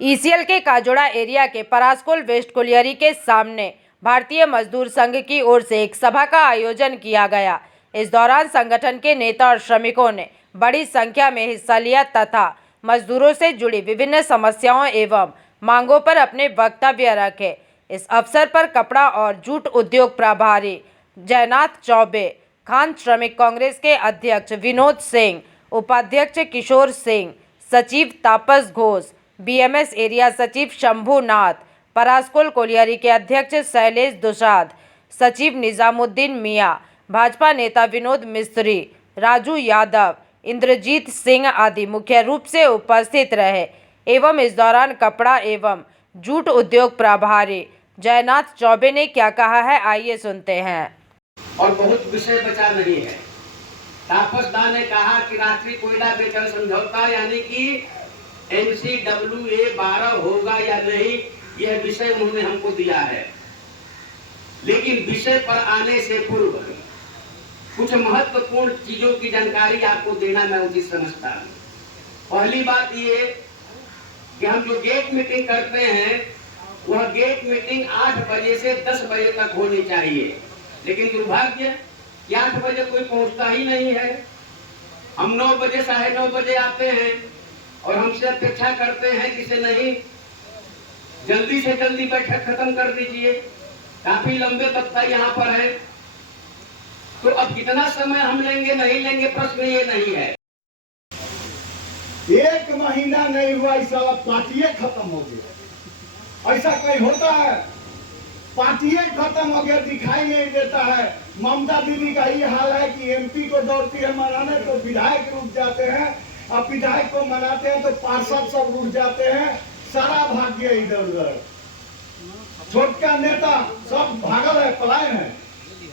ECL के काजोड़ा area के परासकोल waste colliery के सामने भारतीय मजदूर संघ की ओर से एक सभा का आयोजन किया गया। इस दौरान संगठन के नेता और श्रमिकों ने बड़ी संख्या में हिस्सा लिया तथा मजदूरों से जुड़ी विभिन्न समस्याओं एवं मांगों पर अपने वक्तव्य रखे। इस अवसर पर कपड़ा और जूट उद्योग प्रभारी जयनाथ चौबे, खान श्रमिक कांग्रेस के अध्यक्ष विनोद सिंह, उपाध्यक्ष किशोर सिंह, सचिव तापस घोष, बीएमएस एरिया सचिव शंभुनाथ, परासकोल कोलियरी के अध्यक्ष शैलेश दुसाद, सचिव निजामुद्दीन मियाँ, भाजपा नेता विनोद मिस्त्री, राजू यादव, इंद्रजीत सिंह आदि मुख्य रूप से उपस्थित रहे। एवं इस दौरान कपड़ा एवं जूट उद्योग प्रभारी जयनाथ चौबे ने क्या कहा है, आइए सुनते हैं। और बहुत विषय बचा नहीं है। तापस दा ने कहा कि राष्ट्रीय कोयला वेतन समझौता यानी कि NCWA 12 होगा या नहीं, यह विषय उन्होंने हमको दिया है। लेकिन विषय पर आने से पूर्व कुछ महत्वपूर्ण चीजों की जानकारी आपको देना मैं उचित समझता हूँ। पहली बात ये कि हम जो गेट मीटिंग करते हैं वह गेट मीटिंग 8 बजे से 10 बजे तक होनी चाहिए, लेकिन दुर्भाग्य कि 8 बजे कोई पहुंचता ही नहीं है। हम 9 बजे 9:30 बजे आते हैं और हमसे अपेक्षा करते हैं कि से नहीं, जल्दी से जल्दी बैठक खत्म कर दीजिए, काफी लंबे तक तक यहाँ पर है। तो अब कितना समय हम लेंगे नहीं लेंगे, प्रश्न ये नहीं है। 1 महीना नहीं हुआ, इस साल पार्टी खत्म हो गया। ऐसा कहीं होता है? पार्टी खत्म हो गया, दिखाई नहीं देता है। ममता दीदी का ये हाल है कि MP को दौड़ती है मनाने तो विधायक रुक जाते हैं, अब विधायक को मनाते हैं तो पार्षद सब रुक जाते हैं, सारा भाग गया इधर उधर। छोटका नेता सब भागल है, पलायन है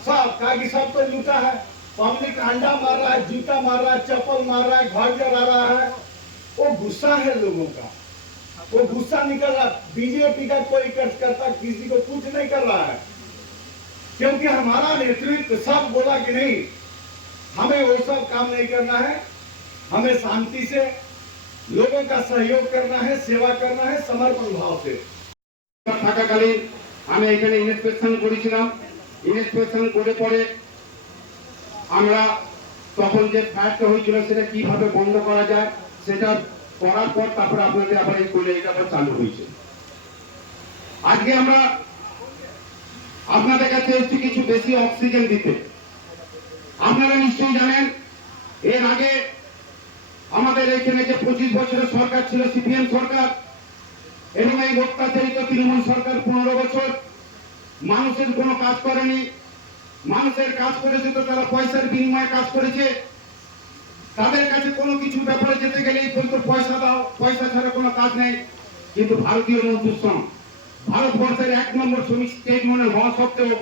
सब, कहा सब तो लूटा है। पब्लिक अंडा मार रहा है, जूता मार रहा है, चप्पल मार रहा है, घर जला रहा है। वो गुस्सा है लोगों का, वो गुस्सा निकल रहा। बीजेपी का कोई कार्यकर्ता किसी को कुछ नहीं कर रहा है, क्योंकि हमारा नेतृत्व सब बोला कि नहीं, हमें वो सब काम नहीं करना है, हमें शांति से लोगों का सहयोग करना है, सेवा करना है, समर्पण भाव से। থাকাকালীন আমি এখানে ইনস্পেকশন করেছিলাম। ইনস্পেকশন করে পরে আমরা তখন যে ফায়ারটা হয়েছিল সেটা কিভাবে বন্ধ করা যায় সেটা করার পর তারপরে আপনাদের আবার এই কোয়লাটা আবার চালু হয়েছে। আজকে আমরা আপনাদের কাছে এসেছি কিছু বেশি অক্সিজেন দিতে। আপনারা নিশ্চয়ই জানেন এর আগে আমাদের এখানে যে 25 বছরের সরকার ছিল, সিপিএম সরকার, এবং এই অত্যাচারিত তৃণমূল সরকার 15 বছর মানুষের কোনো কাজ করেনি। মানুষের কাজ করেছে তো তারা পয়সার বিনিময়ে কাজ করেছে। তাদের কাছে কোনো কিছু ব্যাপারে যেতে গেলেই বলতো পয়সা দাও, পয়সা ছাড়া কোনো কাজ নেই। কিন্তু ভারতীয় মজদুর সংঘ ভারতবর্ষের 1 নম্বর শ্রমিক স্টেট মনে হওয়া সত্ত্বেও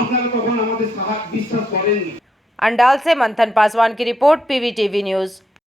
আপনারা তখন আমাদের বিশ্বাস করেননি। अंडाल से मंथन पासवान की रिपोर्ट, PVTV न्यूज।